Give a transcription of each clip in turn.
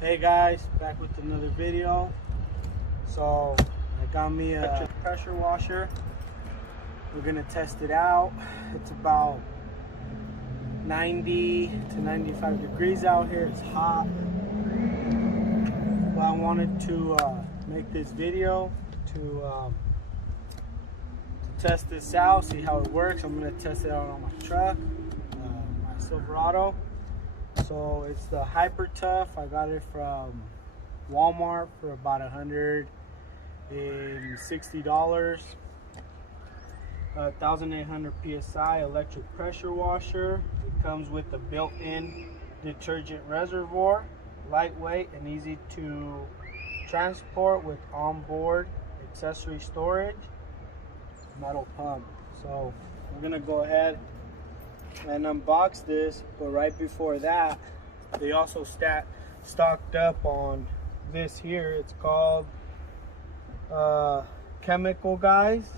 Hey guys, back with another video. So I got me a pressure washer. We're gonna test it out. It's about 90 to 95 degrees out here. It's hot, but I wanted to make this video to test this out, see how it works. I'm gonna test it out on my truck, my Silverado. So it's the Hyper Tough. I got it from Walmart for about $160. 1,800 psi electric pressure washer. It comes with a built-in detergent reservoir, lightweight and easy to transport with onboard accessory storage, metal pump. So we're gonna go ahead and unbox this, but right before that, they also stocked up on this here. It's called Chemical Guys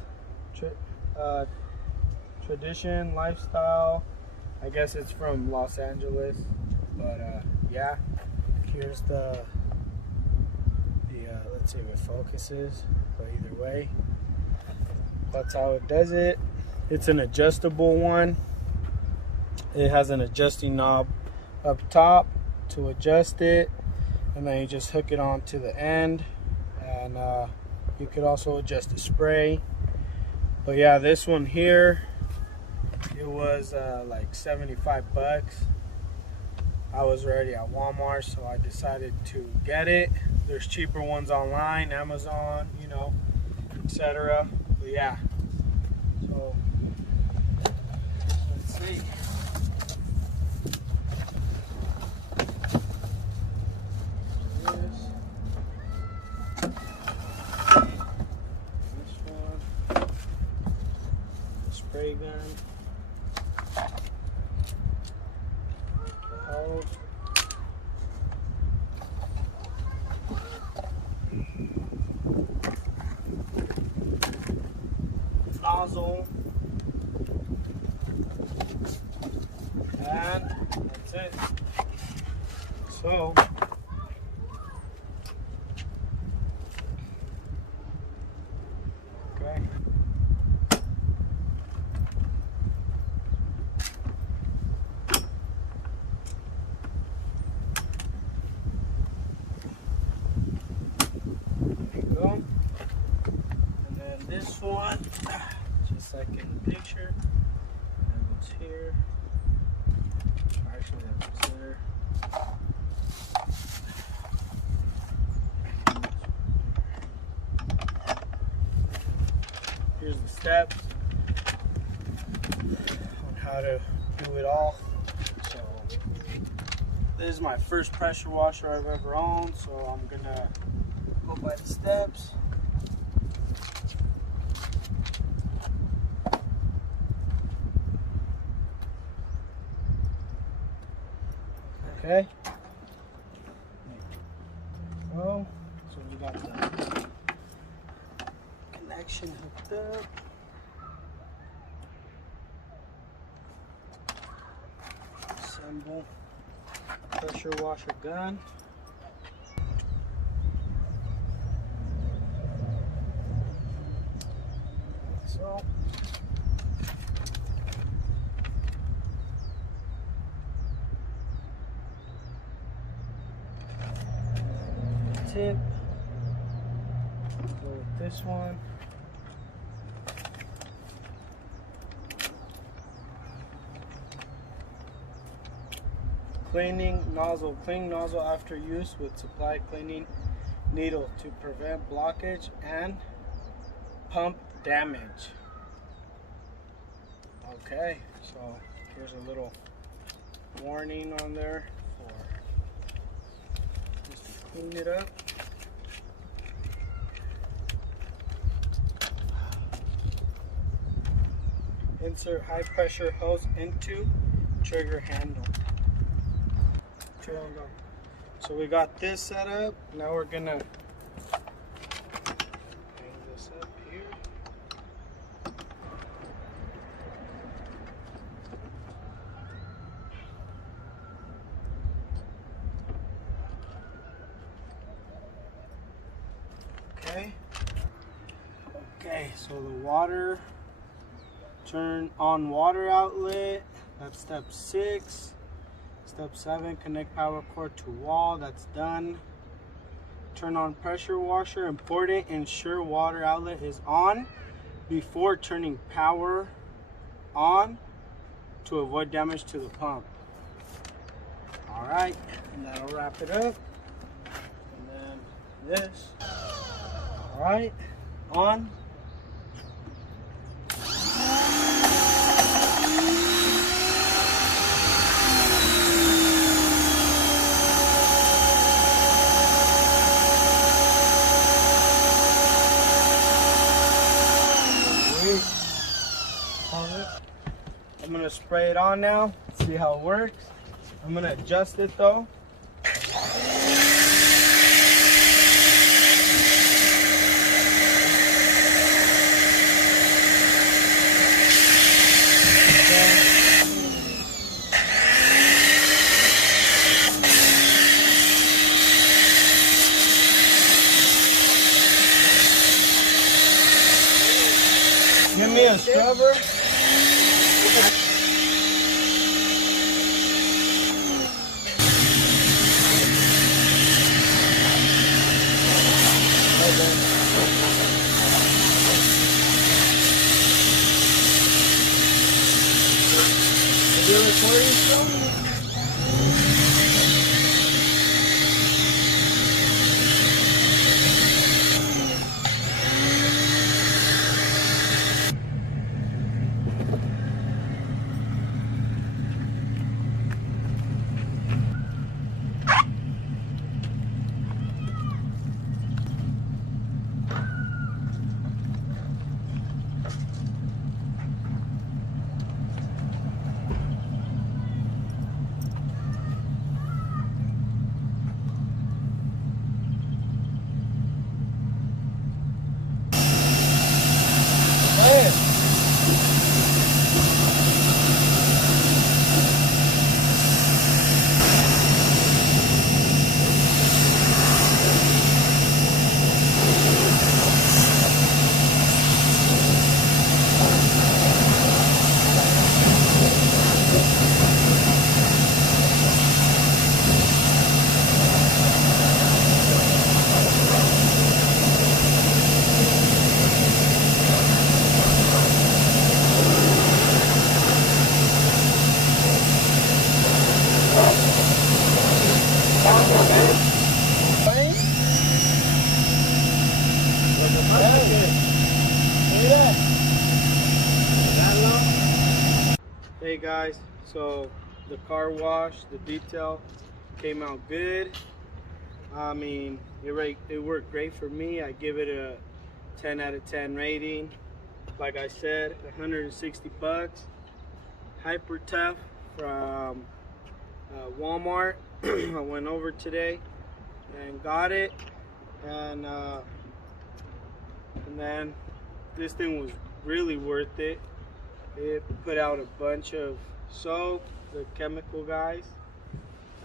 Tradition Lifestyle. I guess it's from Los Angeles, but yeah, here's the let's see if it focuses, but either way, that's how it does it. It's an adjustable one. It has an adjusting knob up top to adjust it, and then you just hook it on to the end, and you could also adjust the spray. But yeah, this one here, it was like 75 bucks. I was already at Walmart, so I decided to get it. There's cheaper ones online, Amazon, you know, etc. But yeah, so let's see. Spray gun, hose, nozzle, and that's it. So okay. This one, just like in the picture, and what's here. Actually, that's what's there. Here's the steps on how to do it all. So this is my first pressure washer I've ever owned, so I'm gonna go by the steps. Okay. So we got the connection hooked up. Assemble pressure washer gun. So tip, go with this one. Cleaning nozzle, clean nozzle after use with supply cleaning needle to prevent blockage and pump damage. Okay, so here's a little warning on there for just to clean it up. Insert high pressure hose into trigger handle. So we got this set up. Now we're gonna hang this up here. Okay, so the water, turn on water outlet, that's step 6. Step 7, connect power cord to wall, that's done. Turn on pressure washer, important, ensure water outlet is on before turning power on to avoid damage to the pump. All right, and that'll wrap it up. And then this, all right, on. I'm gonna spray it on now, see how it works. I'm gonna adjust it though. Give me a scrubber. Is it recording still? Hey guys, so the car wash, the detail came out good. I mean, it worked great for me. I give it a 10 out of 10 rating. Like I said, 160 bucks. Hyper tough from Walmart. I went over today and got it, and then this thing was really worth it. It put out a bunch of soap, the chemical guys.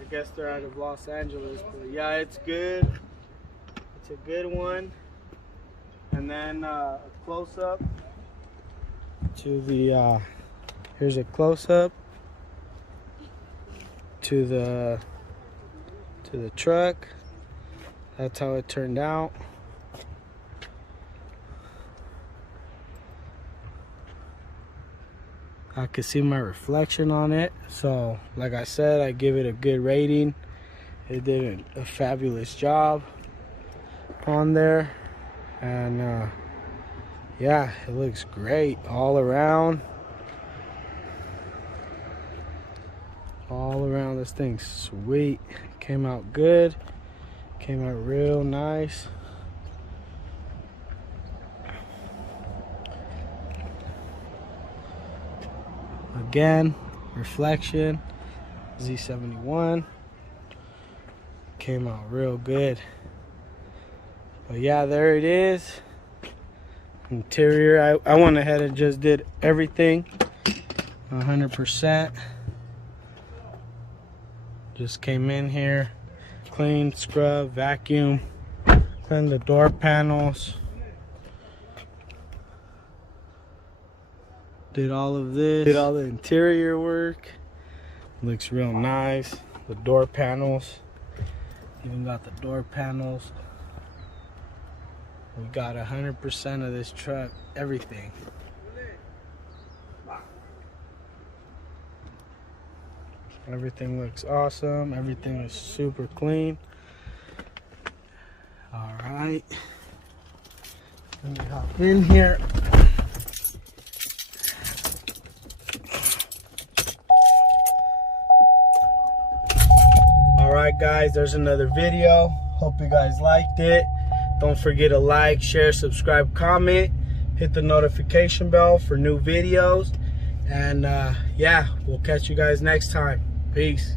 I guess they're out of Los Angeles, but yeah, it's good. It's a good one. And then a close-up to the here's a close-up to the truck. That's how it turned out. I could see my reflection on it, so like I said, I give it a good rating. It did a fabulous job on there, and yeah, it looks great all around. All around, this thing's sweet. Came out good, came out real nice. Again, reflection, Z71, came out real good. But yeah, there it is. Interior, I went ahead and just did everything 100%. Just came in here, cleaned, scrub, vacuum, Then the door panels. Did all of this. Did all the interior work. Looks real nice. The door panels. Even got the door panels. We got 100% of this truck. Everything. Everything looks awesome. Everything is super clean. Alright. Let me hop in here. Alright guys, there's another video. Hope you guys liked it. Don't forget to like, share, subscribe, comment. Hit the notification bell for new videos. And yeah, we'll catch you guys next time. Peace.